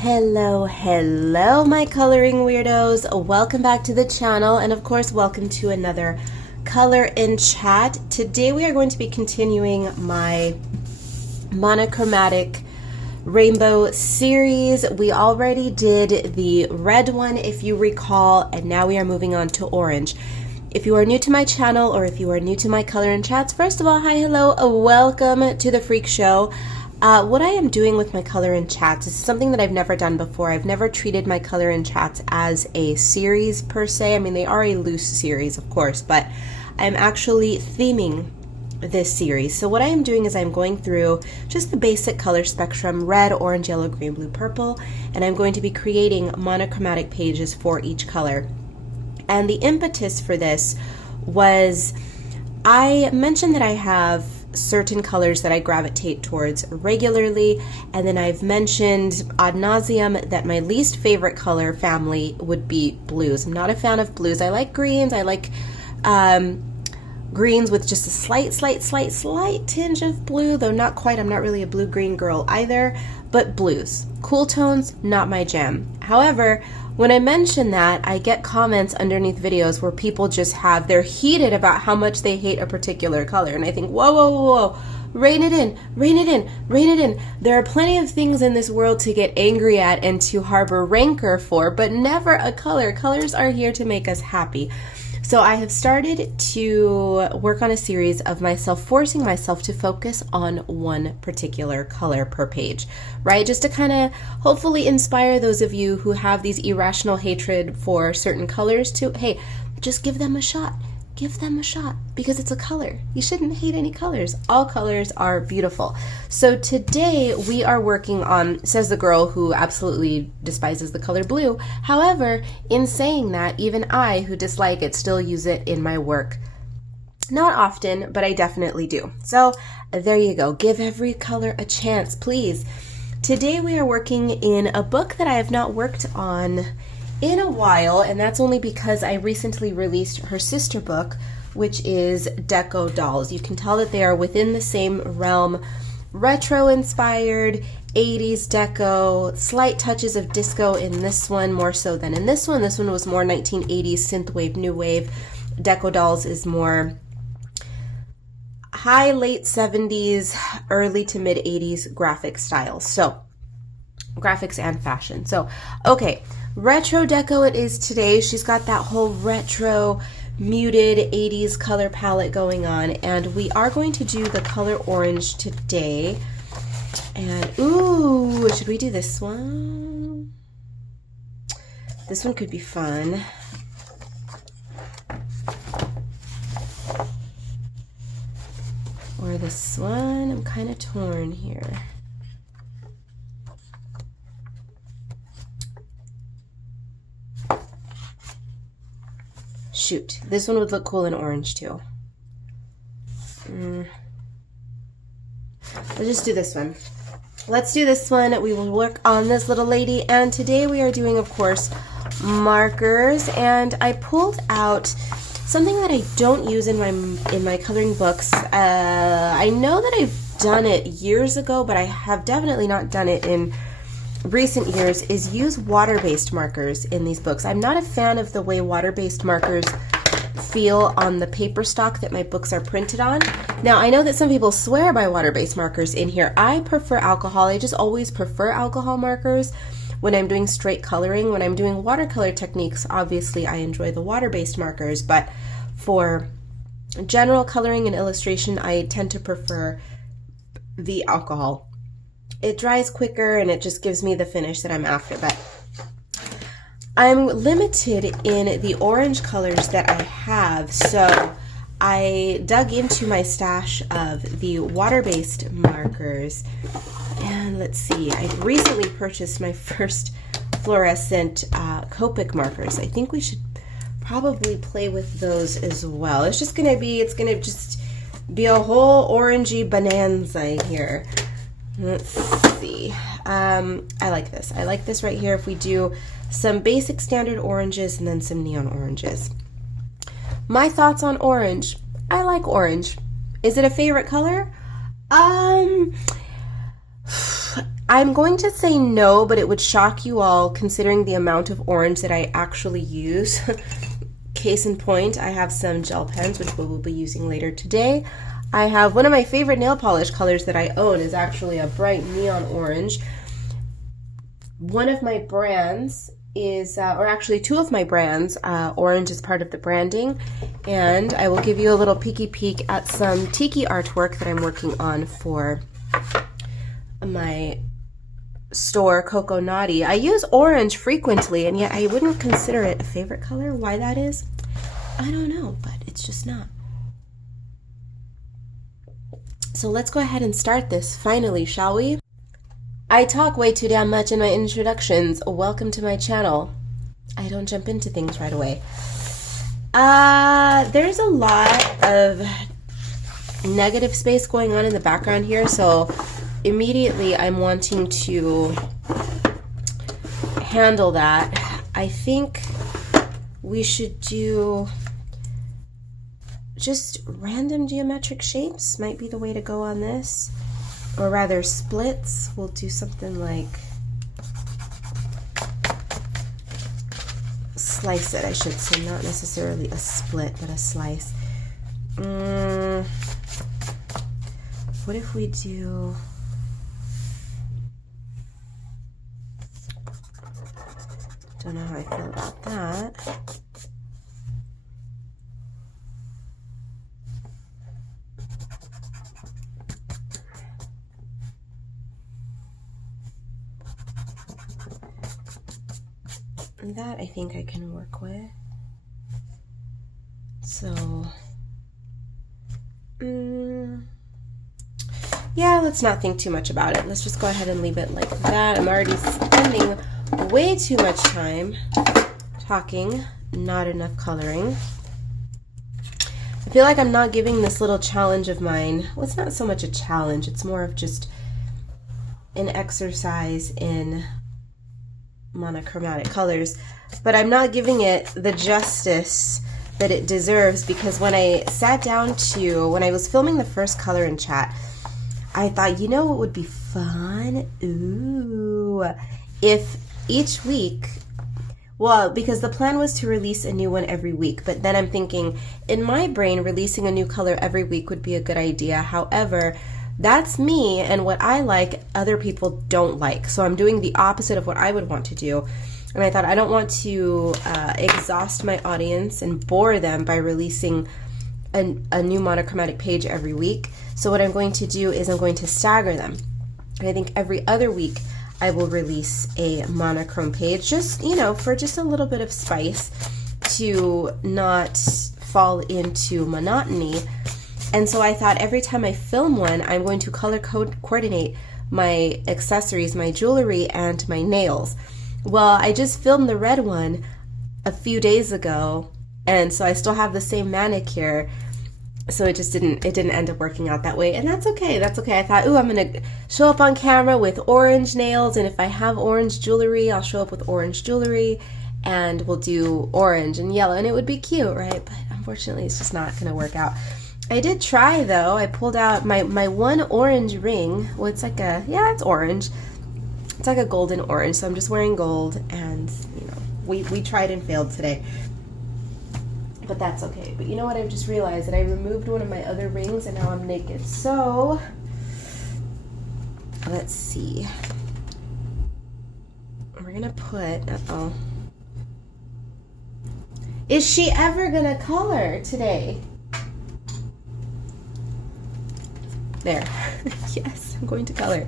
Hello my coloring weirdos. Welcome back to the channel, and of course welcome to another color in chat. Today we are going to be continuing my monochromatic rainbow series. We already did the red one, if you recall, and now we are moving on to orange. If you are new to my channel, or if you are new to my color in chats, first of all, hi, hello, welcome to the freak show. What I am doing with my color in chats is something that I've never done before. I've never treated my color in chats as a series per se. I mean, they are a loose series, of course, but I'm actually theming this series. So what I am doing is I'm going through just the basic color spectrum: red, orange, yellow, green, blue, purple, and I'm going to be creating monochromatic pages for each color. And the impetus for this was, I mentioned that I have certain colors that I gravitate towards regularly, and then I've mentioned ad nauseum that my least favorite color family would be blues. I'm not a fan of blues. I like greens. I like greens with just a slight tinge of blue, though not quite. I'm not really a blue-green girl either, but blues. Cool tones, not my jam. However, when I mention that, I get comments underneath videos where people just they're heated about how much they hate a particular color. And I think, whoa, rein it in, rein it in, rein it in. There are plenty of things in this world to get angry at and to harbor rancor for, but never a color. Colors are here to make us happy. So I have started to work on a series of myself forcing myself to focus on one particular color per page, right? Just to kind of hopefully inspire those of you who have these irrational hatred for certain colors to, hey, just give them a shot. Give them a shot, because it's a color. You shouldn't hate any colors. All colors are beautiful. So today we are working on, says the girl who absolutely despises the color blue. However, in saying that, even I, who dislike it, still use it in my work. Not often, but I definitely do. So there you go. Give every color a chance, please. Today we are working in a book that I have not worked on in a while, and that's only because I recently released her sister book, which is Deco dolls. You can tell that they are within the same realm, retro inspired, 80s deco, slight touches of disco in this one, more so than in this one. This one was more 1980s synthwave, new wave. Deco dolls is more high late 70s, early to mid 80s graphic styles. So graphics and fashion. So okay, retro deco it is today. She's got that whole retro muted 80s color palette going on, and we are going to do the color orange today. And ooh, should we do this one? This one could be fun. Or this one. I'm kind of torn here. Shoot, this one would look cool in orange too. Let's just do this one. Let's do this one. We will work on this little lady, and today we are doing, of course, markers. And I pulled out something that I don't use in my coloring books. I know that I've done it years ago, but I have definitely not done it in recent years, is use water-based markers in these books. I'm not a fan of the way water-based markers feel on the paper stock that my books are printed on. Now, I know that some people swear by water-based markers in here. I prefer alcohol. I just always prefer alcohol markers when I'm doing straight coloring. When I'm doing watercolor techniques, obviously I enjoy the water-based markers, but for general coloring and illustration, I tend to prefer the alcohol. It dries quicker and it just gives me the finish that I'm after, but I'm limited in the orange colors that I have, so I dug into my stash of the water-based markers, and let's see, I recently purchased my first fluorescent Copic markers. I think we should probably play with those as well. It's gonna just be a whole orangey bonanza here. Let's see. I like this. I like this right here. If we do some basic standard oranges and then some neon oranges. My thoughts on orange. I like orange. Is it a favorite color? I'm going to say no, but it would shock you all considering the amount of orange that I actually use. Case in point, I have some gel pens, which we will be using later today. I have one of my favorite nail polish colors that I own is actually a bright neon orange. One of my brands is, or actually two of my brands, orange is part of the branding, and I will give you a little peeky peek at some tiki artwork that I'm working on for my store, Coco Naughty. I use orange frequently, and yet I wouldn't consider it a favorite color. Why that is, I don't know, but it's just not. So let's go ahead and start this finally, shall we? I talk way too damn much in my introductions. Welcome to my channel. I don't jump into things right away. There's a lot of negative space going on in the background here, so immediately I'm wanting to handle that. I think we should do just random geometric shapes might be the way to go on this. Or rather splits. We'll do something like slice it, I should say, not necessarily a split, but a slice. What if we do, don't know how I feel about that. That I think I can work with. So, yeah, let's not think too much about it. Let's just go ahead and leave it like that. I'm already spending way too much time talking, not enough coloring. I feel like I'm not giving this little challenge of mine, well, it's not so much a challenge, it's more of just an exercise in monochromatic colors, but I'm not giving it the justice that it deserves, because when I sat down when I was filming the first color and chat, I thought, you know what would be fun? Ooh, if each week, well, because the plan was to release a new one every week, but then I'm thinking, in my brain, releasing a new color every week would be a good idea. However, that's me, and what I like, other people don't like. So I'm doing the opposite of what I would want to do. And I thought, I don't want to exhaust my audience and bore them by releasing a new monochromatic page every week. So what I'm going to do is I'm going to stagger them. And I think every other week I will release a monochrome page, just, you know, for just a little bit of spice to not fall into monotony. And so I thought every time I film one, I'm going to color coordinate my accessories, my jewelry, and my nails. Well, I just filmed the red one a few days ago, and so I still have the same manicure, so it didn't end up working out that way, and that's okay, that's okay. I thought, ooh, I'm gonna show up on camera with orange nails, and if I have orange jewelry, I'll show up with orange jewelry, and we'll do orange and yellow, and it would be cute, right? But unfortunately, it's just not gonna work out. I did try though. I pulled out my one orange ring. Well, it's like yeah, it's orange. It's like a golden orange, so I'm just wearing gold, and you know, we tried and failed today. But that's okay. But you know what? I've just realized that I removed one of my other rings and now I'm naked. So, let's see. We're gonna put, uh-oh. Is she ever gonna color today? There. Yes, I'm going to color.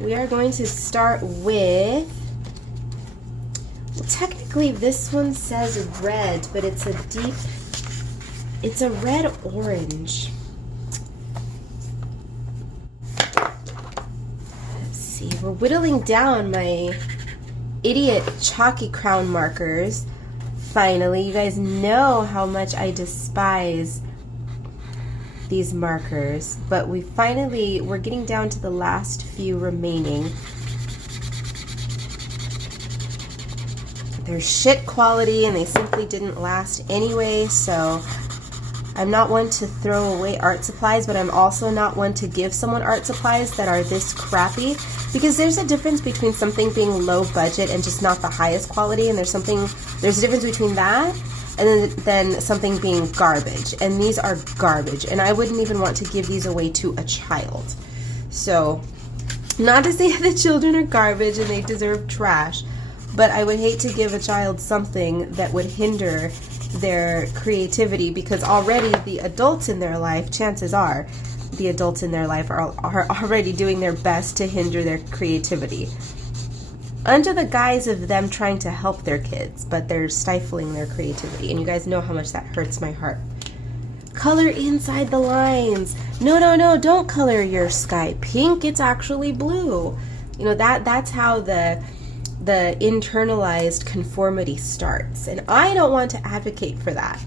We are going to start with, well, technically this one says red, but it's a red orange. Let's see, we're whittling down my idiot chalky crown markers. Finally, you guys know how much I despise these markers, but we're getting down to the last few remaining. They're shit quality and they simply didn't last anyway, so I'm not one to throw away art supplies, but I'm also not one to give someone art supplies that are this crappy, because there's a difference between something being low budget and just not the highest quality, and there's a difference between that and then something being garbage, and these are garbage, and I wouldn't even want to give these away to a child. So, not to say that children are garbage and they deserve trash, but I would hate to give a child something that would hinder their creativity, because already the adults in their life, chances are, the adults in their life are already doing their best to hinder their creativity, under the guise of them trying to help their kids, but they're stifling their creativity, and you guys know how much that hurts my heart. Color inside the lines. No, no, no, don't color your sky pink, it's actually blue. You know, that's how the internalized conformity starts, and I don't want to advocate for that.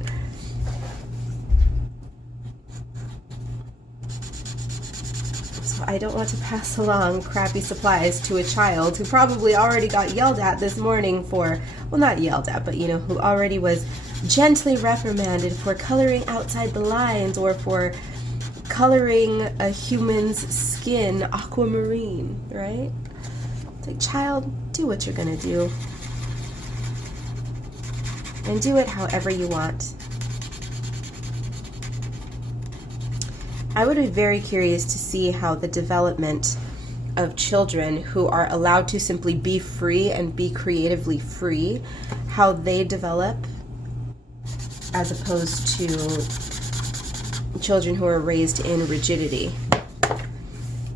So I don't want to pass along crappy supplies to a child who probably already got yelled at this morning for, well, not yelled at, but you know, who already was gently reprimanded for coloring outside the lines, or for coloring a human's skin aquamarine, right? It's like, child, do what you're gonna do, and do it however you want. I would be very curious to see how the development of children who are allowed to simply be free and be creatively free, how they develop, as opposed to children who are raised in rigidity.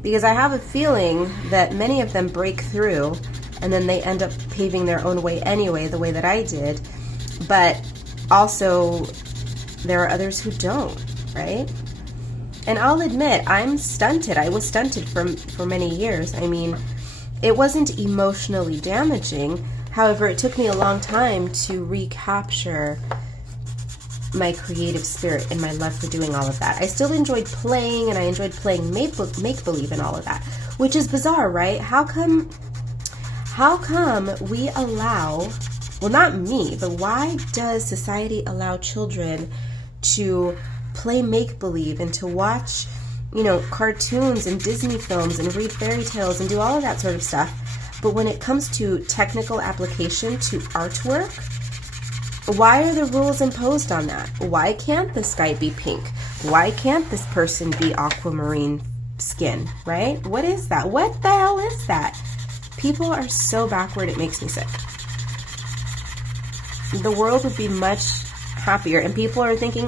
Because I have a feeling that many of them break through and then they end up paving their own way anyway, the way that I did. But also, there are others who don't, right? And I'll admit, I'm stunted. I was stunted for many years. I mean, it wasn't emotionally damaging. However, it took me a long time to recapture my creative spirit and my love for doing all of that. I still enjoyed playing, and I enjoyed playing make-believe and all of that, which is bizarre, right? How come we allow, well, not me, but why does society allow children to play make-believe and to watch, you know, cartoons and Disney films and read fairy tales and do all of that sort of stuff, but when it comes to technical application to artwork, why are the rules imposed on that? Why can't the sky be pink? Why can't this person be aquamarine skin, right? What is that? What the hell is that? People are so backward, it makes me sick. The world would be much happier, and people are thinking,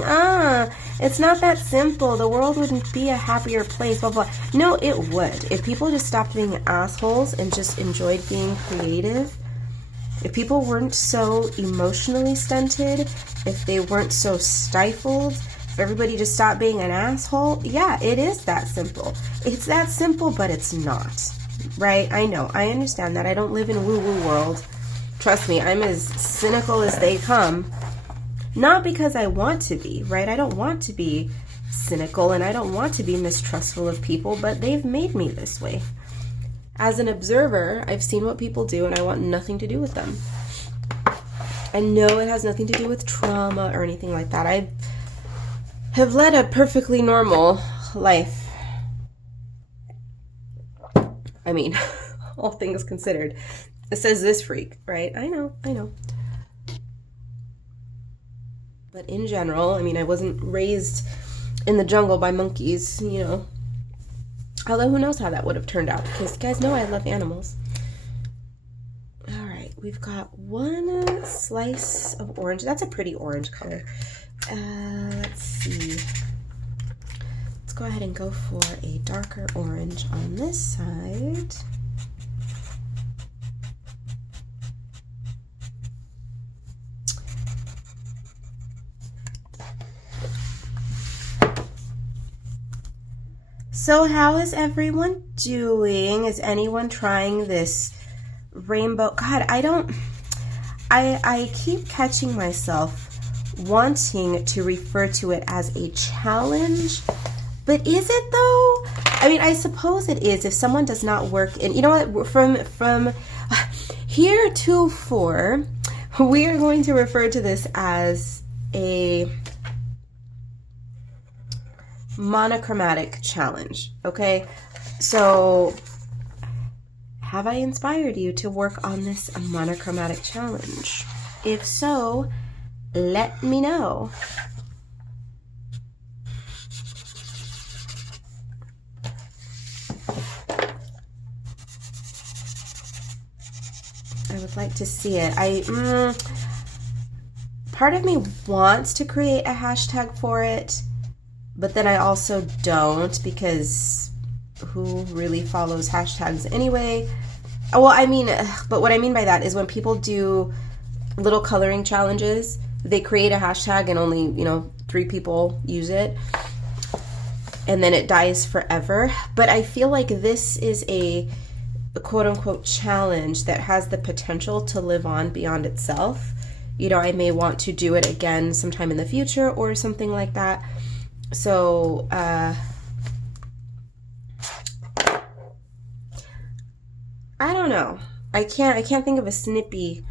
it's not that simple. The world wouldn't be a happier place, blah, blah. No, it would. If people just stopped being assholes and just enjoyed being creative, if people weren't so emotionally stunted, if they weren't so stifled, if everybody just stopped being an asshole, yeah, it is that simple. It's that simple, but it's not, right? I know, I understand that. I don't live in woo-woo world. Trust me, I'm as cynical as they come. Not because I want to be, right? I don't want to be cynical, and I don't want to be mistrustful of people, but they've made me this way. As an observer, I've seen what people do, and I want nothing to do with them. I know it has nothing to do with trauma or anything like that. I have led a perfectly normal life. I mean, all things considered. It says this freak, right? I know. But in general, I mean, I wasn't raised in the jungle by monkeys, you know. Although who knows how that would have turned out, because you guys know I love animals. All right, we've got one slice of orange. That's a pretty orange color. Let's see. Let's go ahead and go for a darker orange on this side. So how is everyone doing? Is anyone trying this rainbow? God, I keep catching myself wanting to refer to it as a challenge, but is it though? I mean, I suppose it is if someone does not work in, you know what, from heretofore, we are going to refer to this as a monochromatic challenge, okay? So have I inspired you to work on this monochromatic challenge? If so, let me know. I would like to see it. Part of me wants to create a hashtag for it, but then I also don't, because who really follows hashtags anyway? Well, I mean, but what I mean by that is when people do little coloring challenges, they create a hashtag and only, 3 people use it, and then it dies forever. But I feel like this is a quote-unquote challenge that has the potential to live on beyond itself. I may want to do it again sometime in the future or something like that. So I don't know. I can't think of a snippy,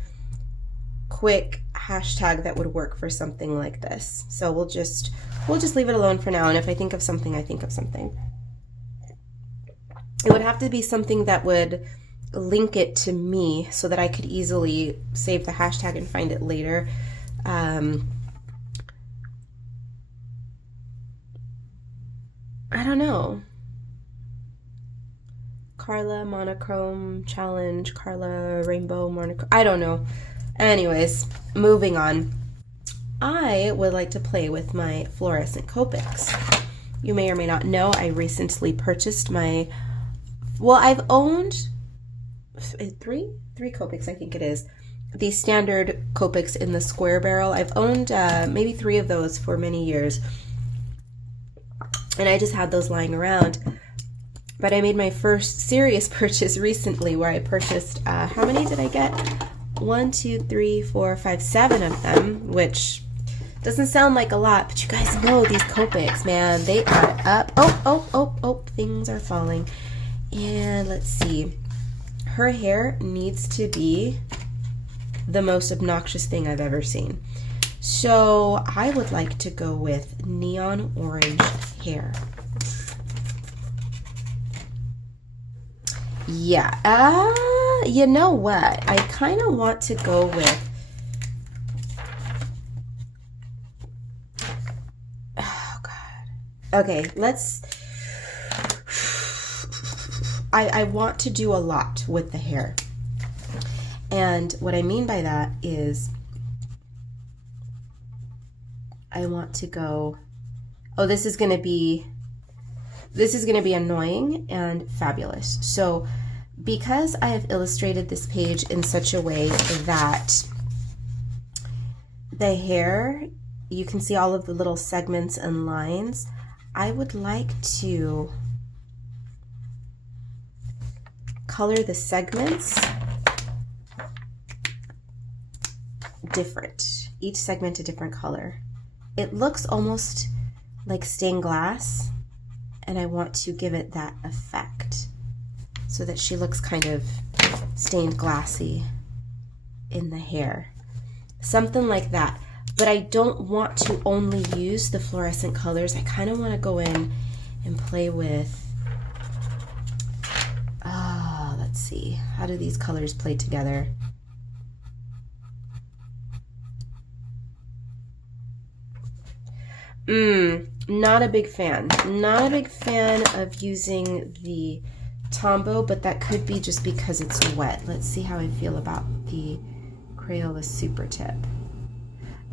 quick hashtag that would work for something like this. So we'll just leave it alone for now, and if I think of something, I think of something. It would have to be something that would link it to me so that I could easily save the hashtag and find it later. I don't know. Karla monochrome challenge, Karla rainbow monochrome. I don't know. Anyways, moving on. I would like to play with my fluorescent Copics. You may or may not know I recently purchased my, well, I've owned three Copics, I think it is. The standard Copics in the square barrel. I've owned maybe 3 of those for many years. And I just had those lying around. But I made my first serious purchase recently where I purchased, how many did I get? 1, 2, 3, 4, 5, 7 of them, which doesn't sound like a lot, but you guys know these Copics, man, they add up. Oh, things are falling. And let's see. Her hair needs to be the most obnoxious thing I've ever seen. So I would like to go with neon orange hair. Yeah, you know what? I kind of want to go with, oh God. Okay, I want to do a lot with the hair. And what I mean by that is I want to go, oh, this is going to be annoying and fabulous. So because I have illustrated this page in such a way that the hair, you can see all of the little segments and lines, I would like to color the segments different. Each segment a different color. It looks almost like stained glass, and I want to give it that effect so that she looks kind of stained glassy in the hair. Something like that. But I don't want to only use the fluorescent colors. I kind of want to go in and play with, let's see, how do these colors play together? Not a big fan. Not a big fan of using the Tombow, but that could be just because it's wet. Let's see how I feel about the Crayola Super Tip.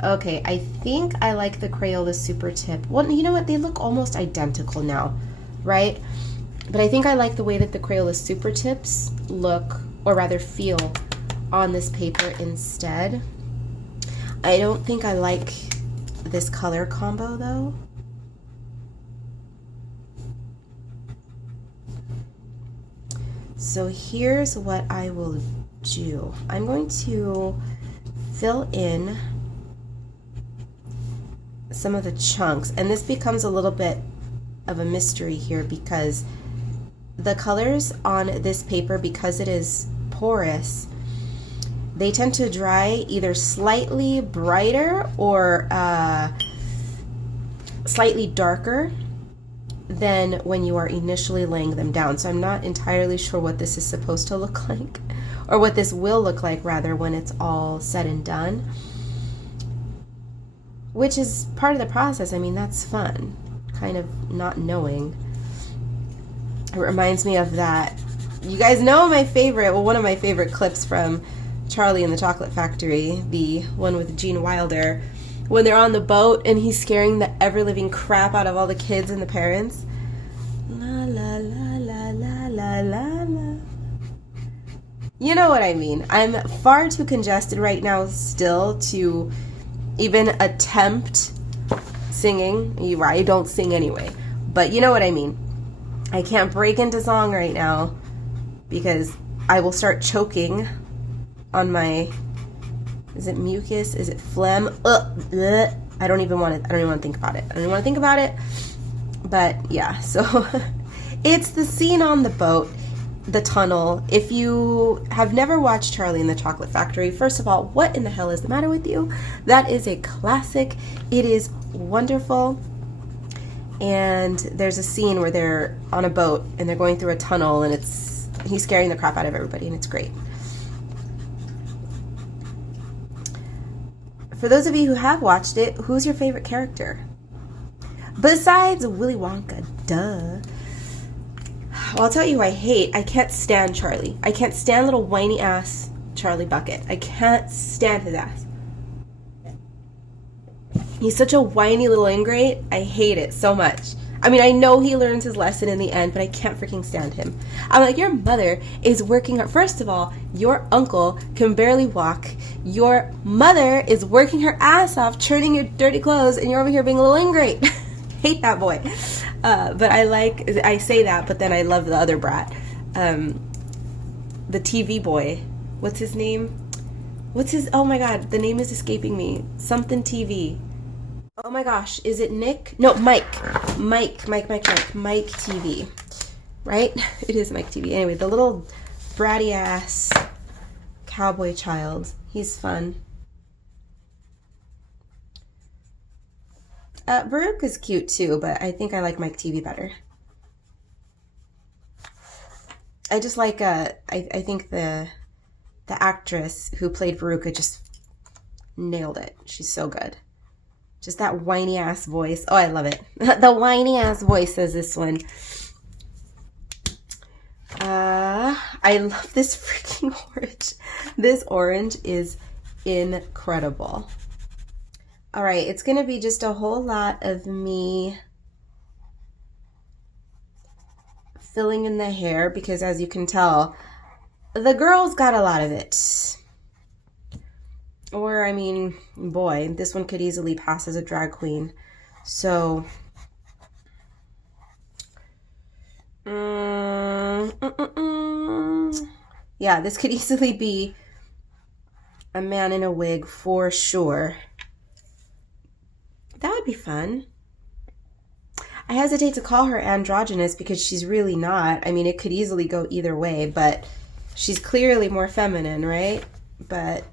Okay, I think I like the Crayola Super Tip. Well, you know what? They look almost identical now, right? But I think I like the way that the Crayola Super Tips look, or rather feel, on this paper instead. I don't think I like this color combo though. So here's what I will do. I'm going to fill in some of the chunks, and this becomes a little bit of a mystery here because the colors on this paper, because it is porous, they tend to dry either slightly brighter or slightly darker than when you are initially laying them down. So I'm not entirely sure what this is supposed to look like, or what this will look like rather when it's all said and done, which is part of the process. I mean, that's fun, kind of not knowing. It reminds me of that, you guys know my favorite, well, one of my favorite clips from Charlie and the Chocolate Factory, the one with Gene Wilder, when they're on the boat and he's scaring the ever-living crap out of all the kids and the parents. La la la la la la la la. You know what I mean. I'm far too congested right now still to even attempt singing. I don't sing anyway, but you know what I mean. I can't break into song right now because I will start choking on my, is it mucus? Is it phlegm? I don't even want to think about it. But yeah, so it's the scene on the boat, the tunnel. If you have never watched Charlie and the Chocolate Factory, first of all, what in the hell is the matter with you? That is a classic. It is wonderful. And there's a scene where they're on a boat and they're going through a tunnel, and he's scaring the crap out of everybody, and it's great. For those of you who have watched it, who's your favorite character? Besides Willy Wonka, duh. Well, I'll tell you who I can't stand Charlie. I can't stand little whiny ass Charlie Bucket. I can't stand his ass. He's such a whiny little ingrate. I hate it so much. I mean, I know he learns his lesson in the end, but I can't freaking stand him. I'm like, your mother is working hard. First of all, your uncle can barely walk. Your mother is working her ass off, churning your dirty clothes, and you're over here being a little ingrate. Hate that boy. But I say that, but then I love the other brat. The TV boy. What's his name? Oh my god, the name is escaping me. Something TV. Oh my gosh, is it Nick? No, Mike. Mike TV. Right? It is Mike TV. Anyway, the little bratty ass cowboy child. He's fun. Baruch is cute too, but I think I like Mike TV better. I just like, I think the actress who played Veruca just nailed it. She's so good. Just that whiny ass voice. Oh, I love it. The whiny ass voice, says this one. I love this freaking orange. This orange is incredible. All right, it's going to be just a whole lot of me filling in the hair because, as you can tell, the girl's got a lot of it. Or, I mean, boy, this one could easily pass as a drag queen. So, yeah, this could easily be a man in a wig for sure. That would be fun. I hesitate to call her androgynous because she's really not. I mean, it could easily go either way, but she's clearly more feminine, right? But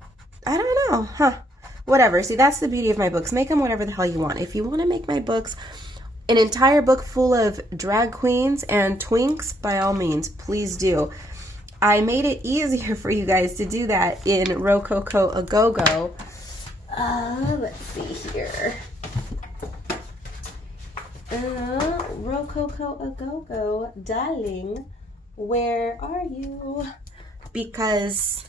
I don't know, huh? Whatever. See, that's the beauty of my books. Make them whatever the hell you want. If you want to make my books an entire book full of drag queens and twinks, by all means, please do. I made it easier for you guys to do that in Rococo A Go-Go. Let's see here. Rococo A Go-Go, darling, where are you? Because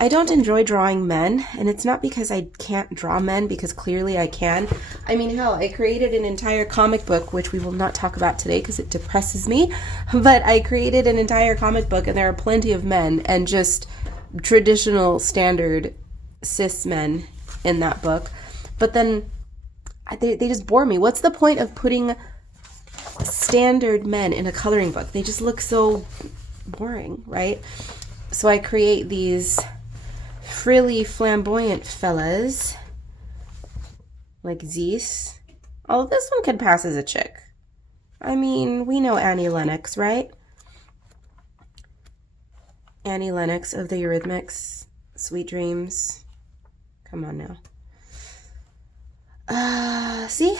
I don't enjoy drawing men, and it's not because I can't draw men, because clearly I can. I mean, hell, I created an entire comic book, which we will not talk about today because it depresses me, but I created an entire comic book, and there are plenty of men, and just traditional, standard cis men in that book. But then they just bore me. What's the point of putting standard men in a coloring book? They just look so boring, right? So I create these frilly, flamboyant fellas like these. Oh, this one could pass as a chick. I mean, we know Annie Lennox, right? Annie Lennox of the Eurythmics, Sweet Dreams. Come on now. See?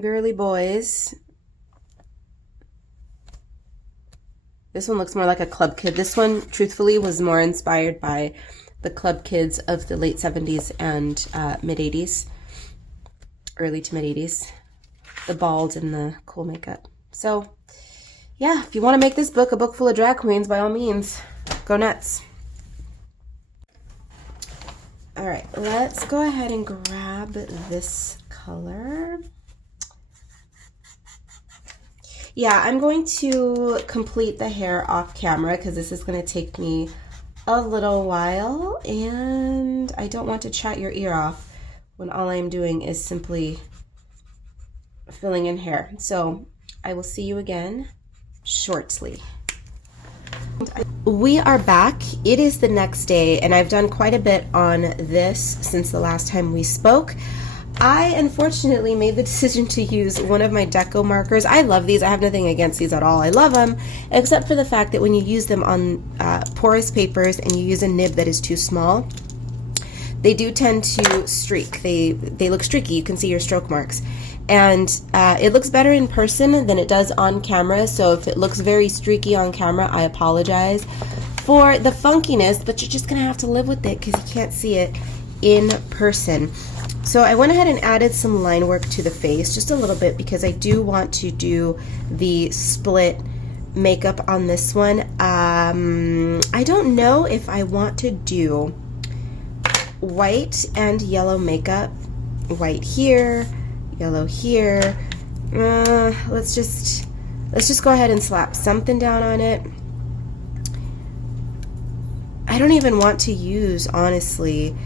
girly boys. This one looks more like a club kid. This one, truthfully, was more inspired by the club kids of the late 70s and mid 80s, early to mid 80s. The bald and the cool makeup. So, yeah, if you want to make this book a book full of drag queens, by all means, go nuts. All right, let's go ahead and grab this color. Yeah, I'm going to complete the hair off camera because this is going to take me a little while, and I don't want to chat your ear off when all I'm doing is simply filling in hair. So I will see you again shortly. We are back. It is the next day, and I've done quite a bit on this since the last time we spoke. I unfortunately made the decision to use one of my Deco markers. I love these. I have nothing against these at all. I love them, except for the fact that when you use them on porous papers and you use a nib that is too small, they do tend to streak. They look streaky. You can see your stroke marks. And it looks better in person than it does on camera, so if it looks very streaky on camera, I apologize for the funkiness, but you're just going to have to live with it because you can't see it in person. So I went ahead and added some line work to the face, just a little bit, because I do want to do the split makeup on this one. I don't know if I want to do white and yellow makeup. White here, yellow here. Let's just go ahead and slap something down on it. I don't even want to use, honestly,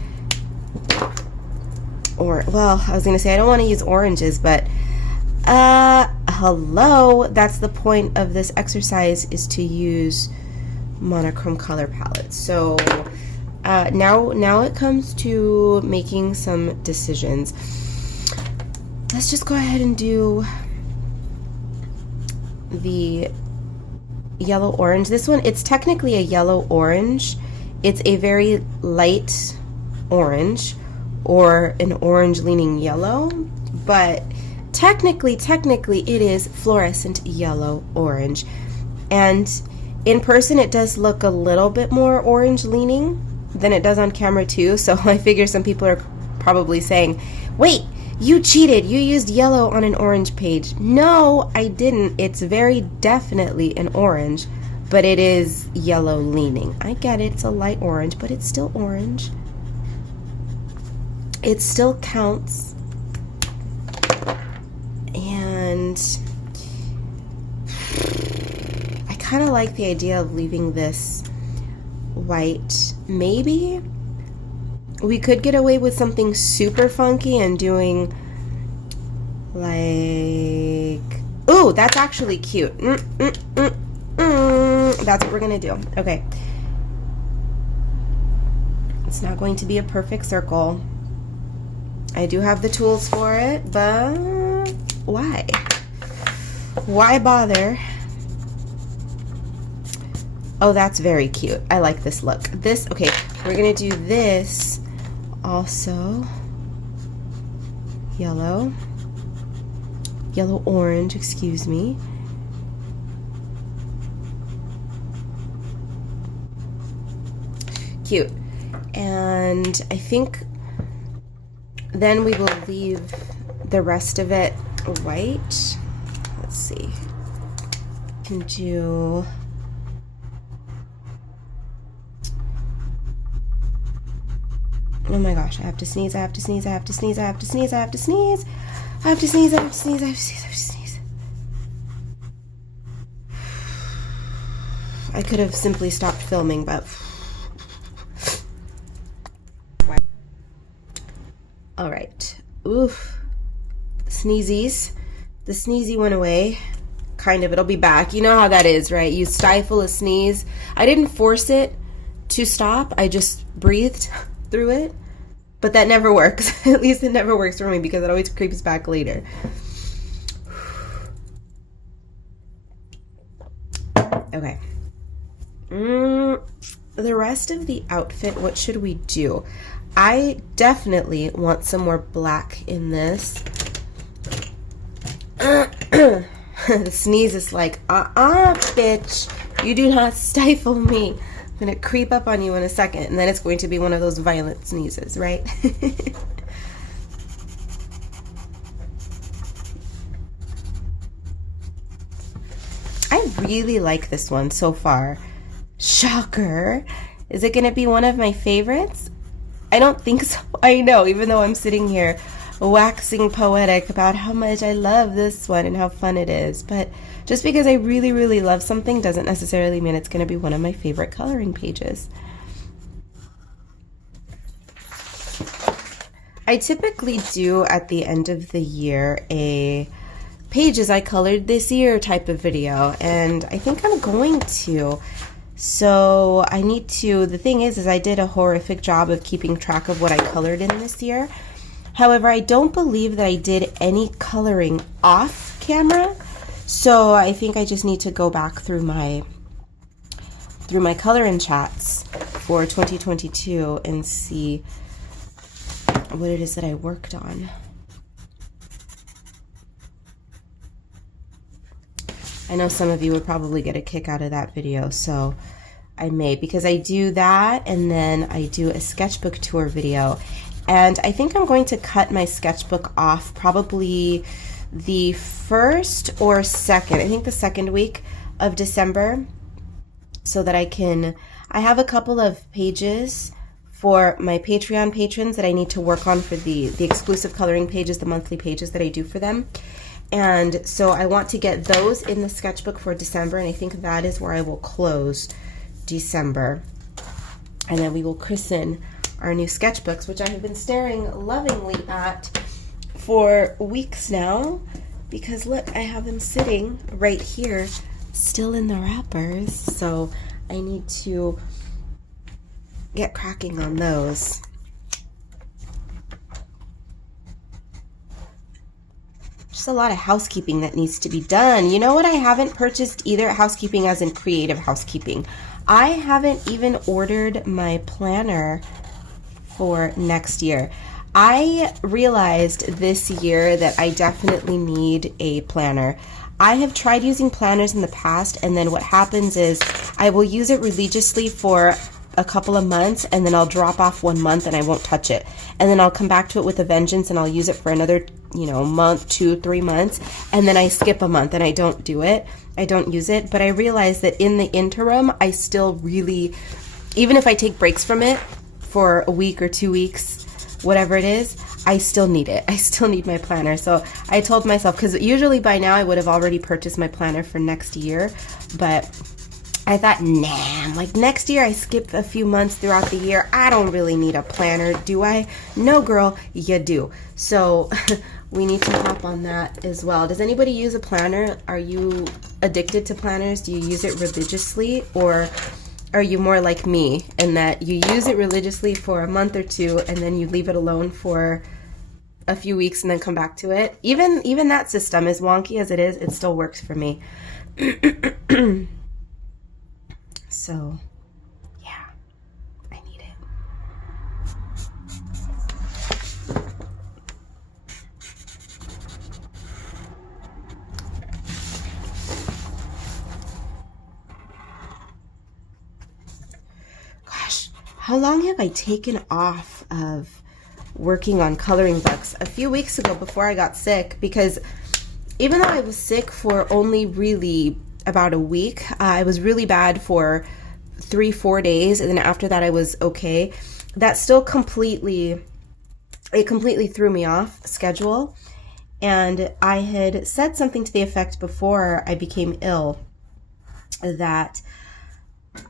well, I was gonna say I don't want to use oranges, but hello, that's the point of this exercise, is to use monochrome color palettes. So now it comes to making some decisions. Let's just go ahead and do the yellow orange. This one, it's technically a yellow orange. It's a very light orange, or an orange leaning yellow, but technically it is fluorescent yellow orange. And in person it does look a little bit more orange leaning than it does on camera too, so I figure some people are probably saying, wait, you cheated, you used yellow on an orange page. No, I didn't. It's very definitely an orange, but it is yellow leaning. I get it, it's a light orange, but it's still orange. It still counts. And I kind of like the idea of leaving this white. Maybe we could get away with something super funky and doing like, ooh, that's actually cute. That's what we're gonna do. Okay, it's not going to be a perfect circle. I do have the tools for it, but why? Why bother? Oh, that's very cute. I like this look. This, okay, we're gonna do this also. Yellow orange, excuse me. Cute. And I think then we will leave the rest of it white. Let's see. Can do oh my gosh, I have to sneeze, I have to sneeze, I have to sneeze, I have to sneeze, I have to sneeze, I have to sneeze, I have to sneeze, I have to sneeze, I have to sneeze. I could have simply stopped filming, but all right. Oof. Sneezies. The sneezy went away. Kind of. It'll be back. You know how that is, right? You stifle a sneeze. I didn't force it to stop. I just breathed through it. But that never works. At least it never works for me because it always creeps back later. Okay. The rest of the outfit, what should we do? I definitely want some more black in this. The sneeze is like, bitch, you do not stifle me. I'm gonna creep up on you in a second, and then it's going to be one of those violent sneezes, right? I really like this one so far. Shocker. Is it gonna be one of my favorites? I don't think so. I know, even though I'm sitting here waxing poetic about how much I love this one and how fun it is. But just because I really, really love something doesn't necessarily mean it's going to be one of my favorite coloring pages. I typically do at the end of the year a pages I colored this year type of video, and I think I'm going to. So I need to, the thing is I did a horrific job of keeping track of what I colored in this year. However, I don't believe that I did any coloring off camera, so I think I just need to go back through my coloring chats for 2022 and see what it is that I worked on. I know some of you would probably get a kick out of that video, so I may, because I do that and then I do a sketchbook tour video. And I think I'm going to cut my sketchbook off probably the 1st or 2nd, I think the 2nd week of December, so that I have a couple of pages for my Patreon patrons that I need to work on for the exclusive coloring pages, the monthly pages that I do for them. And so I want to get those in the sketchbook for December, and I think that is where I will close December. And then we will christen our new sketchbooks, which I have been staring lovingly at for weeks now, because look, I have them sitting right here still in the wrappers, so I need to get cracking on those. Just a lot of housekeeping that needs to be done. You know what I haven't purchased either? Housekeeping as in creative housekeeping. I haven't even ordered my planner for next year. I realized this year that I definitely need a planner. I have tried using planners in the past, and then what happens is I will use it religiously for a couple of months, and then I'll drop off 1 month and I won't touch it. And then I'll come back to it with a vengeance and I'll use it for another, month, 2, 3 months, and then I skip a month and I don't do it. I don't use it. But I realized that in the interim, I still really, even if I take breaks from it for a week or 2 weeks, whatever it is, I still need it. I still need my planner. So I told myself, because usually by now I would have already purchased my planner for next year, but I thought, nah, like next year I skip a few months throughout the year. I don't really need a planner, do I? No, girl, you do. So we need to hop on that as well. Does anybody use a planner? Are you addicted to planners? Do you use it religiously, or are you more like me in that you use it religiously for a month or two and then you leave it alone for a few weeks and then come back to it? Even that system, as wonky as it is, it still works for me. So, yeah, I need it. Gosh, how long have I taken off of working on coloring books? A few weeks ago, before I got sick, because even though I was sick for only really about a week, I was really bad for 3-4 days, and then after that I was okay. That still completely threw me off schedule, and I had said something to the effect before I became ill that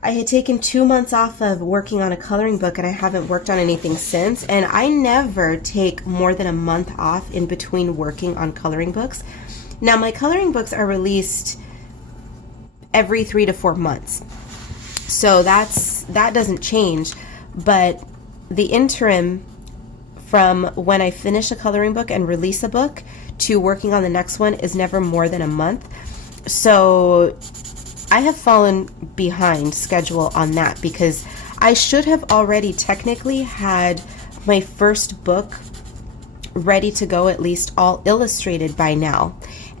I had taken 2 months off of working on a coloring book, and I haven't worked on anything since. And I never take more than a month off in between working on coloring books. Now, my coloring books are released every 3 to 4 months, so that doesn't change. But the interim from when I finish a coloring book and release a book to working on the next one is never more than a month. So I have fallen behind schedule on that, because I should have already technically had my first book ready to go, at least all illustrated by now.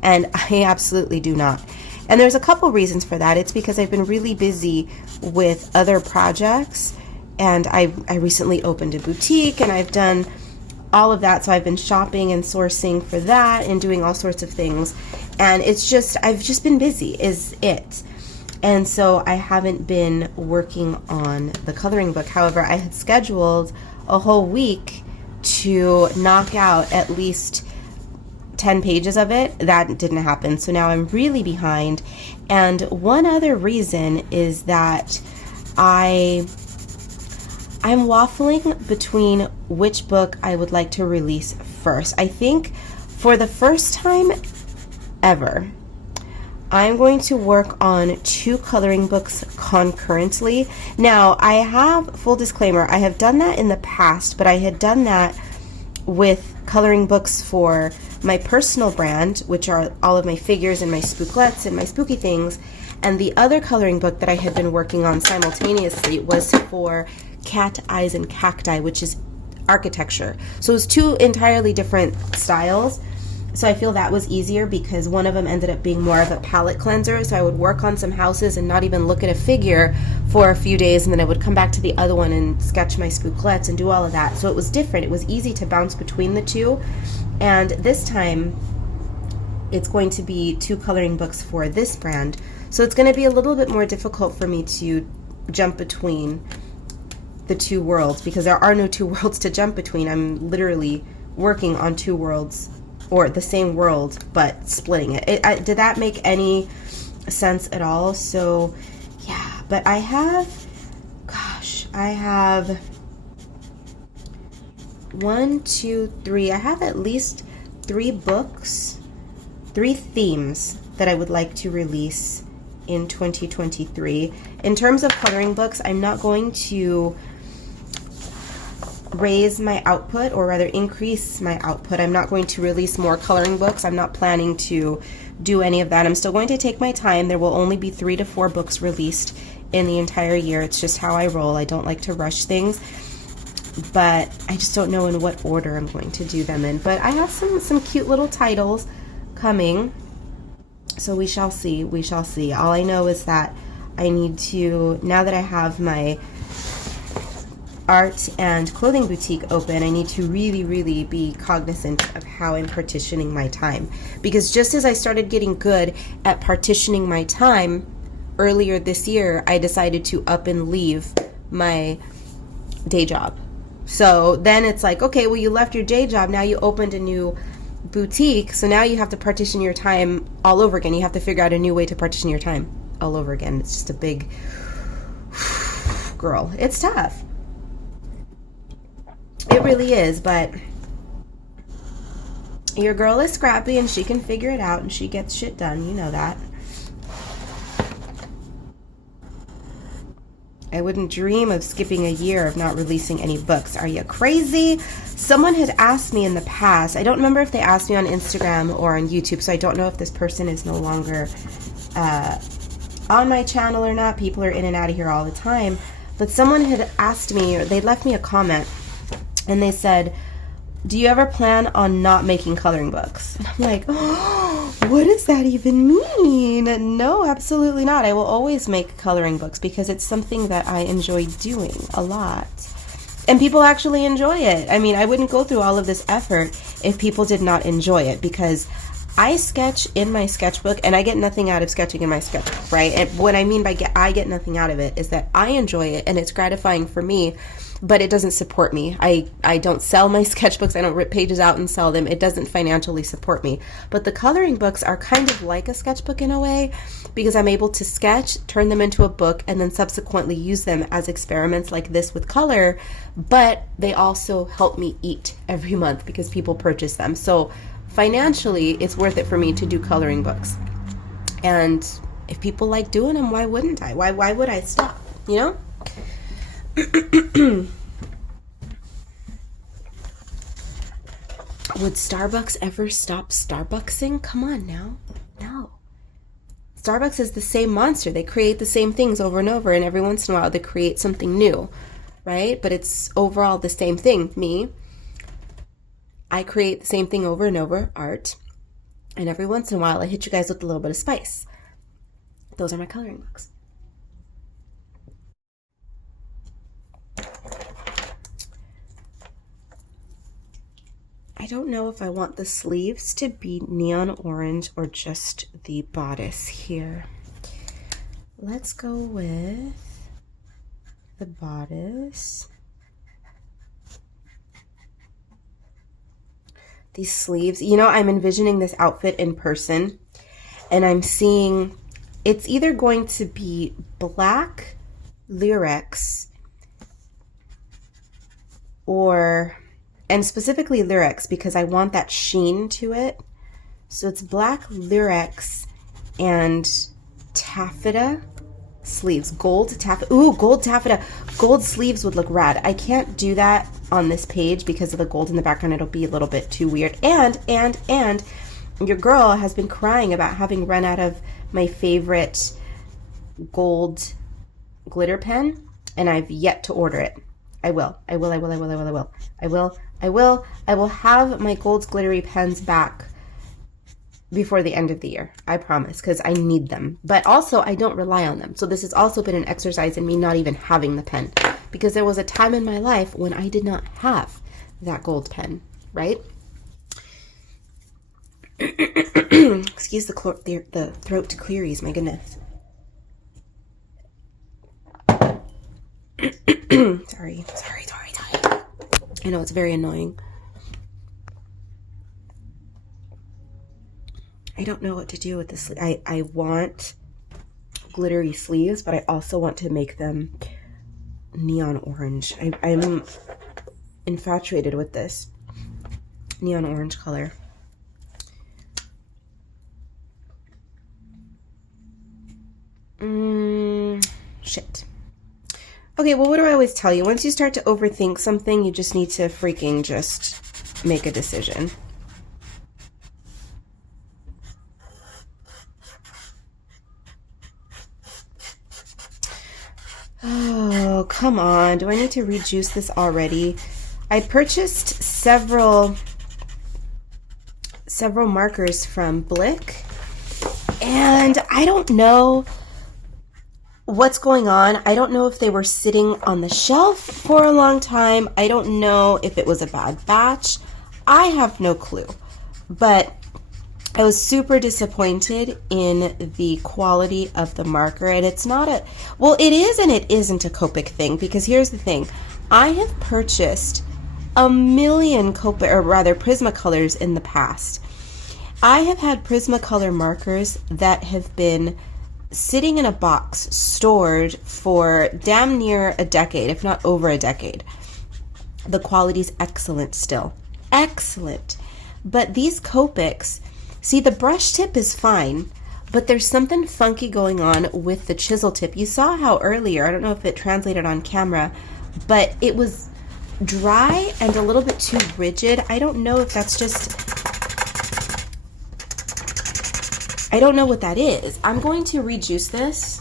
and I absolutely do not. And there's a couple reasons for that. It's because I've been really busy with other projects, and I recently opened a boutique, and I've done all of that. So I've been shopping and sourcing for that and doing all sorts of things. And it's just, I've just been busy is it. And so I haven't been working on the coloring book. However, I had scheduled a whole week to knock out at least 10 pages of it. That didn't happen. So now I'm really behind. And one other reason is that I'm waffling between which book I would like to release first. I think for the first time ever, I'm going to work on 2 coloring books concurrently. Now, I have, full disclaimer, I have done that in the past, but I had done that with coloring books for my personal brand, which are all of my figures and my spooklets and my spooky things. And the other coloring book that I had been working on simultaneously was for Cat Eyes and Cacti, which is architecture. So it was 2 entirely different styles. So I feel that was easier because one of them ended up being more of a palette cleanser. So I would work on some houses and not even look at a figure for a few days, and then I would come back to the other one and sketch my spooklets and do all of that. So it was different. It was easy to bounce between the 2. And this time it's going to be 2 coloring books for this brand. So it's going to be a little bit more difficult for me to jump between the 2 worlds because there are no 2 worlds to jump between. I'm literally working on 2 worlds, or the same world, but splitting it. Did that make any sense at all? So, yeah, but I have 1, 2, 3. I have at least 3 books, 3 themes that I would like to release in 2023. In terms of coloring books, I'm not going to raise my output, or rather increase my output. I'm not going to release more coloring books. I'm not planning to do any of that. I'm still going to take my time. There will only be 3 to 4 books released in the entire year. It's just how I roll. I don't like to rush things, but I just don't know in what order I'm going to do them in. But I have some cute little titles coming, so we shall see. We shall see. All I know is that I need to, now that I have my art and clothing boutique open, I need to really, really be cognizant of how I'm partitioning my time. Because just as I started getting good at partitioning my time earlier this year, I decided to up and leave my day job. So then it's like, okay, well, you left your day job, now you opened a new boutique, so now you have to partition your time all over again. You have to figure out a new way to partition your time all over again. It's just a big girl. It's tough. It really is, but your girl is scrappy and she can figure it out and she gets shit done. You know that. I wouldn't dream of skipping a year of not releasing any books. Are you crazy? Someone had asked me in the past. I don't remember if they asked me on Instagram or on YouTube, so I don't know if this person is no longer on my channel or not. People are in and out of here all the time. But someone had asked me, or they left me a comment, and they said, do you ever plan on not making coloring books? And I'm like, oh, what does that even mean? No, absolutely not. I will always make coloring books because it's something that I enjoy doing a lot. And people actually enjoy it. I mean, I wouldn't go through all of this effort if people did not enjoy it, because I sketch in my sketchbook and I get nothing out of sketching in my sketchbook, right? And what I mean by I get nothing out of it is that I enjoy it and it's gratifying for me, but it doesn't support me. I don't sell my sketchbooks. I don't rip pages out and sell them. It doesn't financially support me. But the coloring books are kind of like a sketchbook in a way, because I'm able to sketch, turn them into a book, and then subsequently use them as experiments like this with color, but they also help me eat every month because people purchase them. So financially, it's worth it for me to do coloring books. And if people like doing them, why wouldn't I? Why would I stop, you know? Would Starbucks ever stop Starbucksing? Come on now. No. Starbucks is the same monster. They create the same things over and over, and every once in a while they create something new, right? But it's overall the same thing. I create the same thing over and over, art. And every once in a while, I hit you guys with a little bit of spice. Those are my coloring books. I don't know if I want the sleeves to be neon orange or just the bodice here. Let's go with the bodice. These sleeves, you know, I'm envisioning this outfit in person, and I'm seeing it's either going to be black Lyrex and specifically Lyrex because I want that sheen to it. So it's black Lyrex and taffeta sleeves, gold taffeta. Ooh, gold taffeta. Gold sleeves would look rad. I can't do that on this page because of the gold in the background. It'll be a little bit too weird. And your girl has been crying about having run out of my favorite gold glitter pen, and I've yet to order it. I will have my gold glittery pens back before the end of the year. I promise, because I need them. But also, I don't rely on them. So this has also been an exercise in me not even having the pen, because there was a time in my life when I did not have that gold pen, right? Excuse the throat to clearies, my goodness. Sorry. I know it's very annoying. I don't know what to do with this. I want glittery sleeves, but I also want to make them neon orange. I'm infatuated with this neon orange color. Shit. Okay, well, what do I always tell you? Once you start to overthink something, you just need to freaking just make a decision. Oh, come on. Do I need to rejuice this already? I purchased several markers from Blick, and I don't know what's going on. I don't know if they were sitting on the shelf for a long time. I don't know if it was a bad batch. I have no clue. But I was super disappointed in the quality of the marker. And it's not a... Well, it is and it isn't a Copic thing. Because here's the thing. I have purchased a million Copic, or rather Prismacolors in the past. I have had Prismacolor markers that have been sitting in a box, stored for damn near a decade, if not over a decade. The quality's excellent still. Excellent. But these Copics, see, the brush tip is fine, but there's something funky going on with the chisel tip. You saw how earlier, I don't know if it translated on camera, but it was dry and a little bit too rigid. I don't know if that's just... I don't know what that is. I'm going to rejuice this.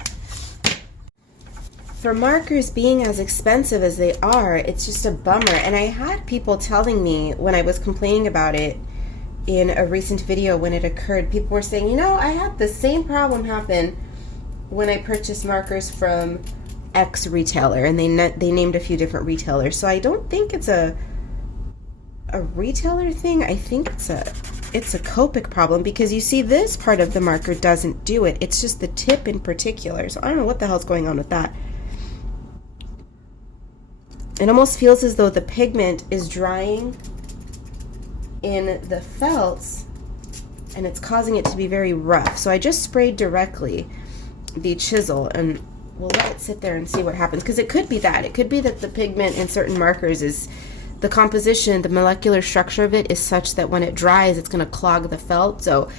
For markers being as expensive as they are, it's just a bummer. And I had people telling me when I was complaining about it in a recent video when it occurred, people were saying, you know, I had the same problem happen when I purchased markers from X retailer, and they named a few different retailers. So I don't think it's a retailer thing. I think it's a Copic problem, because you see this part of the marker doesn't do it. It's just the tip in particular. So I don't know what the hell's going on with that. It almost feels as though the pigment is drying in the felts and it's causing it to be very rough. So I just sprayed directly the chisel, and we'll let it sit there and see what happens, because it could be that. It could be that the pigment in certain markers is... the composition, the molecular structure of it is such that when it dries, it's going to clog the felt. So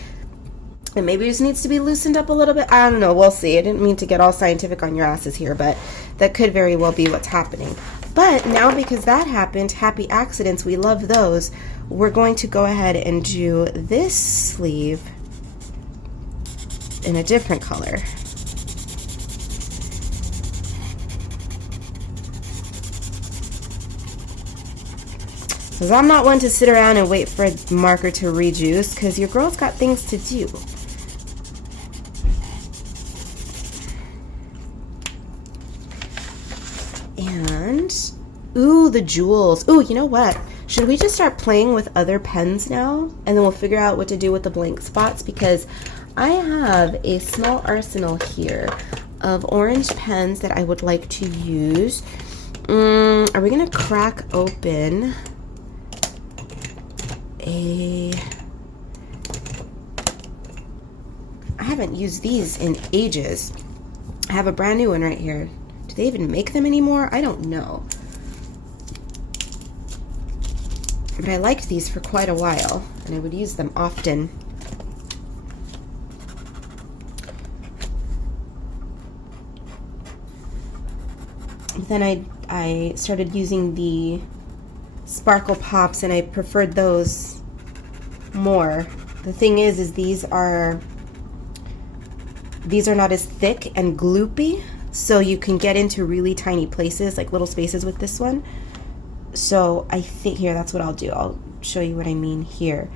it maybe just needs to be loosened up a little bit. I don't know. We'll see. I didn't mean to get all scientific on your asses here, but that could very well be what's happening. But now, because that happened, happy accidents, we love those, we're going to go ahead and do this sleeve in a different color. Because I'm not one to sit around and wait for a marker to rejuice, because your girl's got things to do. And, ooh, the jewels. Ooh, you know what? Should we just start playing with other pens now? And then we'll figure out what to do with the blank spots, because I have a small arsenal here of orange pens that I would like to use. Are we gonna crack open I haven't used these in ages. I have a brand new one right here. Do they even make them anymore? I don't know. But I liked these for quite a while, and I would use them often. Then I started using the Sparkle Pops, and I preferred those more. The thing is these are not as thick and gloopy, so you can get into really tiny places, like little spaces with this one. So I think here, that's what I'll do. I'll show you what I mean here.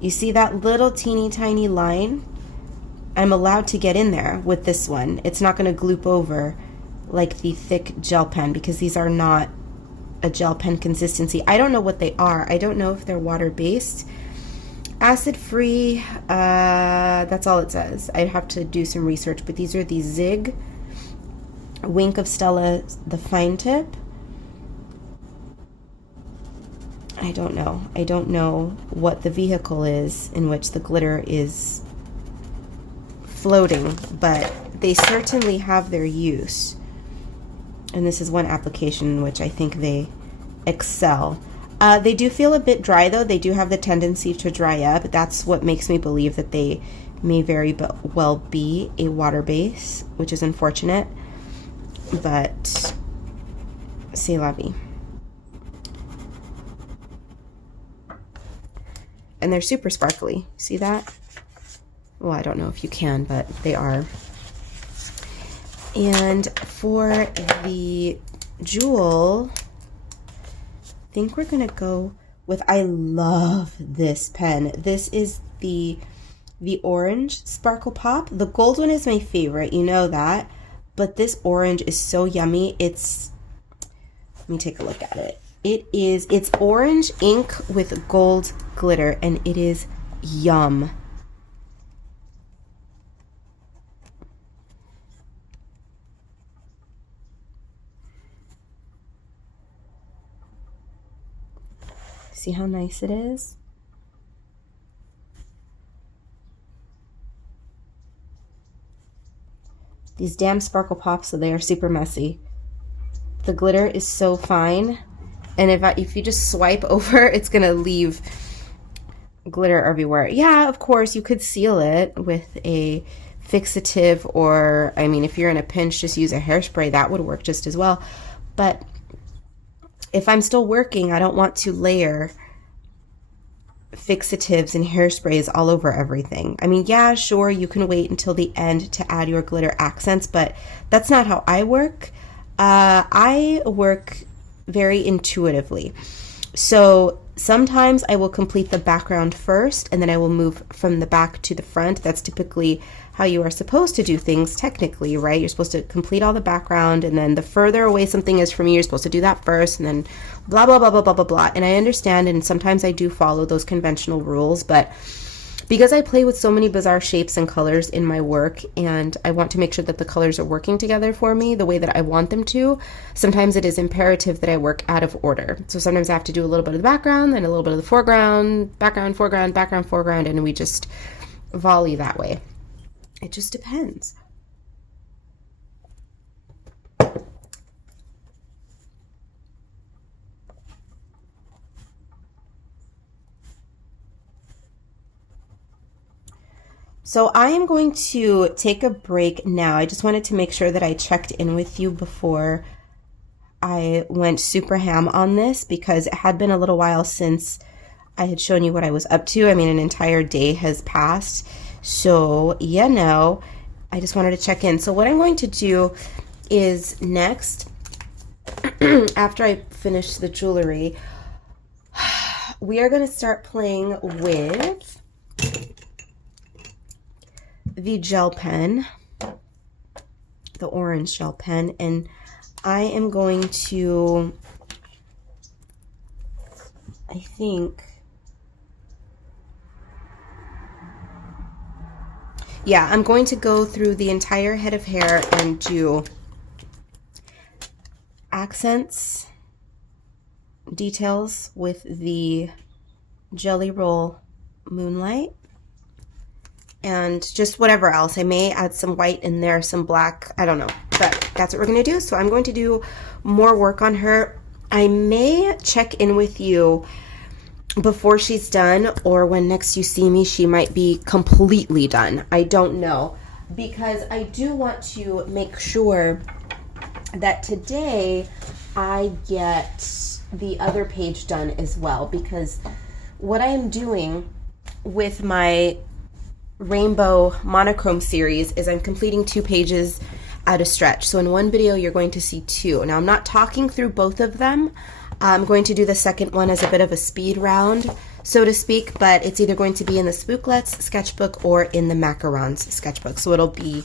You see that little teeny tiny line? I'm allowed to get in there with this one. It's not going to gloop over like the thick gel pen, because these are not a gel pen consistency. I don't know what they are. I don't know if they're water-based. Acid-free, that's all it says. I'd have to do some research, but these are the Zig Wink of Stella, the fine tip. I don't know. I don't know what the vehicle is in which the glitter is floating, but they certainly have their use. And this is one application in which I think they excel. They do feel a bit dry, though. They do have the tendency to dry up. That's what makes me believe that they may very well be a water base, which is unfortunate. But c'est la vie. And they're super sparkly. See that? Well, I don't know if you can, but they are. And for the jewel, I think we're gonna go with, I love this pen. This is the orange Sparkle Pop. The gold one is my favorite, you know that. But this orange is so yummy. Let me take a look at it. It's orange ink with gold glitter, and it is yum. See how nice it is? These damn Sparkle Pops, so they are super messy. The glitter is so fine, and if you just swipe over, it's gonna leave glitter everywhere. Yeah, of course, you could seal it with a fixative, or, I mean, if you're in a pinch, just use a hairspray. That would work just as well. But if I'm still working, I don't want to layer fixatives and hairsprays all over everything. I mean, yeah, sure, you can wait until the end to add your glitter accents, but that's not how I work. I work very intuitively. So sometimes I will complete the background first, and then I will move from the back to the front. That's typically how you are supposed to do things technically, right? You're supposed to complete all the background, and then the further away something is from you, you're supposed to do that first, and then blah, blah, blah, blah, blah, blah, blah. And I understand, and sometimes I do follow those conventional rules, but because I play with so many bizarre shapes and colors in my work, and I want to make sure that the colors are working together for me the way that I want them to, sometimes it is imperative that I work out of order. So sometimes I have to do a little bit of the background, then a little bit of the foreground, background, foreground, background, foreground, and we just volley that way. It just depends. So I am going to take a break now. I just wanted to make sure that I checked in with you before I went super ham on this, because it had been a little while since I had shown you what I was up to. I mean, an entire day has passed. So, you know, I just wanted to check in. So what I'm going to do is next, after I finish the jewelry, we are going to start playing with the gel pen, the orange gel pen, and I am going to, I think, yeah, I'm going to go through the entire head of hair and do accents, details with the Jelly Roll Moonlight, and just whatever else. I may add some white in there, some black, I don't know, but that's what we're going to do. So I'm going to do more work on her. I may check in with you before she's done, or when next you see me, she might be completely done. I don't know, because I do want to make sure that today I get the other page done as well, because what I am doing with my rainbow monochrome series is I'm completing 2 pages at a stretch. So in one video you're going to see 2. Now I'm not talking through both of them. I'm going to do the second one as a bit of a speed round, so to speak, but it's either going to be in the Spooklets sketchbook or in the Macarons sketchbook. So it'll be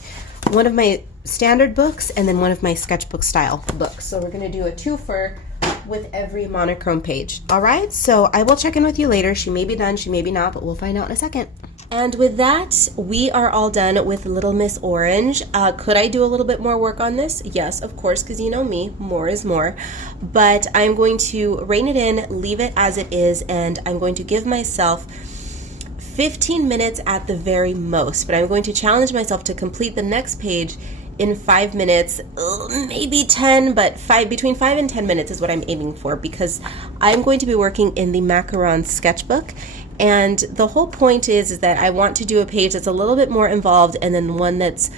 one of my standard books and then one of my sketchbook style books. So we're going to do a twofer with every monochrome page. All right, so I will check in with you later. She may be done, she may be not, but we'll find out in a second. And with that, we are all done with Little Miss Orange. Could I do a little bit more work on this? Yes, of course, because you know me, more is more. But I'm going to rein it in, leave it as it is, and I'm going to give myself 15 minutes at the very most. But I'm going to challenge myself to complete the next page in 5 minutes, maybe 10, but between 5 and 10 minutes is what I'm aiming for, because I'm going to be working in the Macaron sketchbook. And the whole point is that I want to do a page that's a little bit more involved, and then one that's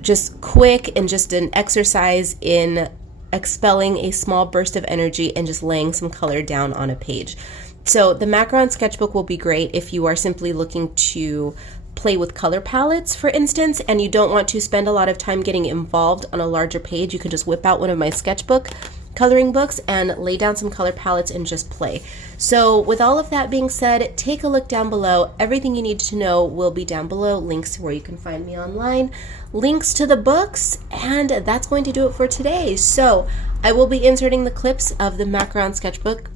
just quick and just an exercise in expelling a small burst of energy and just laying some color down on a page. So the Macaron sketchbook will be great if you are simply looking to play with color palettes, for instance, and you don't want to spend a lot of time getting involved on a larger page. You can just whip out one of my sketchbook coloring books and lay down some color palettes and just play. So with all of that being said, take a look down below. Everything you need to know will be down below. Links to where you can find me online, links to the books, and that's going to do it for today. So I will be inserting the clips of the Macaron sketchbook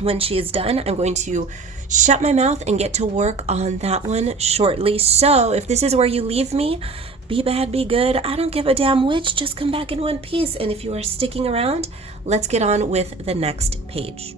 when she is done. I'm going to shut my mouth and get to work on that one shortly. So if this is where you leave me, be bad, be good, I don't give a damn which, just come back in one piece. And if you are sticking around, let's get on with the next page.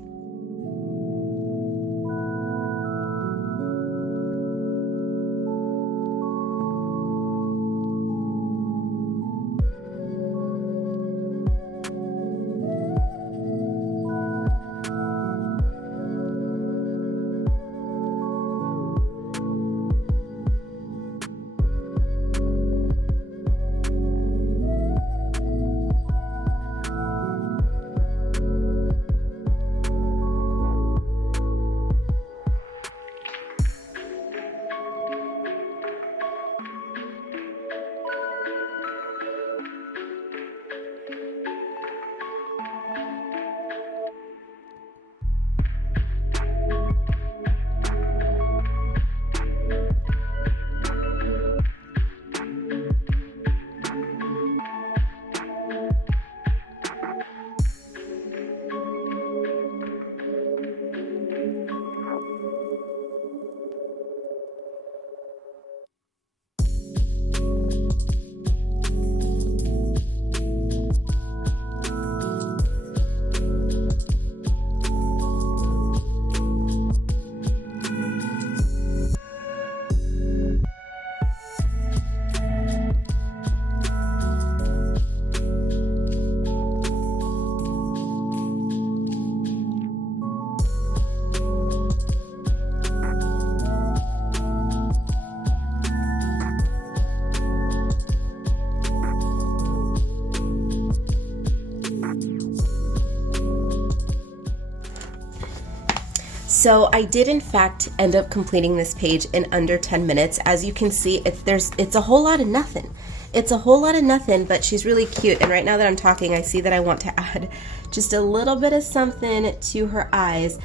So I did in fact end up completing this page in under 10 minutes. As you can see, it's a whole lot of nothing. It's a whole lot of nothing, but she's really cute. And right now that I'm talking, I see that I want to add just a little bit of something to her eyes.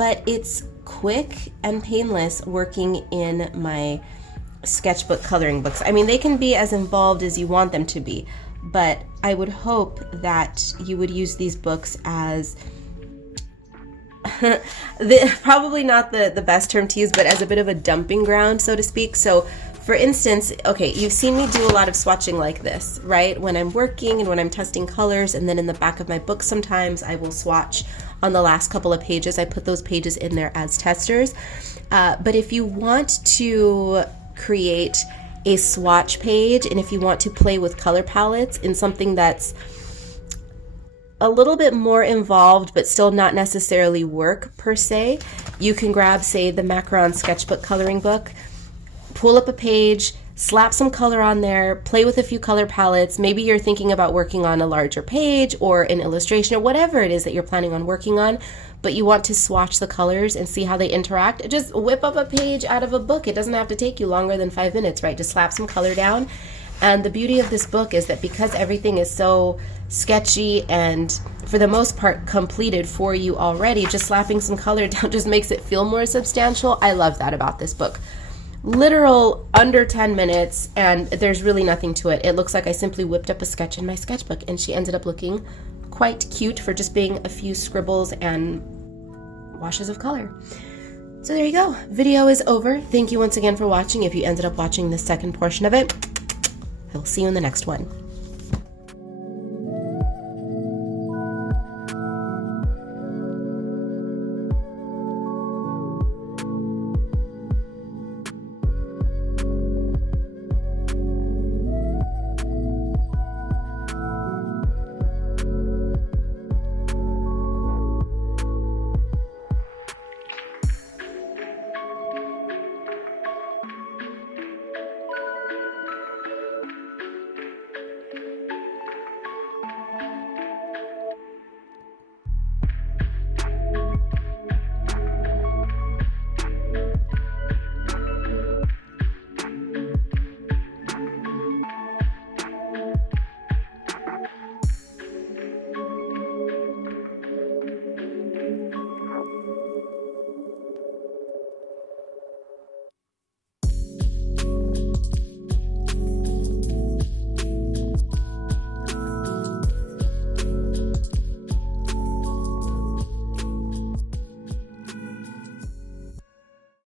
but it's quick and painless working in my sketchbook coloring books. I mean, they can be as involved as you want them to be, but I would hope that you would use these books as probably not the best term to use, but as a bit of a dumping ground, so to speak. So for instance, okay, you've seen me do a lot of swatching like this, right? When I'm working and when I'm testing colors, and then in the back of my book sometimes I will swatch on the last couple of pages. I put those pages in there as testers. But if you want to create a swatch page, and if you want to play with color palettes in something that's a little bit more involved but still not necessarily work per se, you can grab, say, the Macaron sketchbook coloring book, pull up a page, slap some color on there, play with a few color palettes. Maybe you're thinking about working on a larger page or an illustration or whatever it is that you're planning on working on, but you want to swatch the colors and see how they interact. Just whip up a page out of a book. It doesn't have to take you longer than 5 minutes, right? Just slap some color down. And the beauty of this book is that because everything is so sketchy and for the most part completed for you already, just slapping some color down just makes it feel more substantial. I love that about this book. Literal under 10 minutes, and there's really nothing to it. It looks like I simply whipped up a sketch in my sketchbook, and she ended up looking quite cute for just being a few scribbles and washes of color. So there you go. Video is over. Thank you once again for watching. If you ended up watching the second portion of it, I will see you in the next one.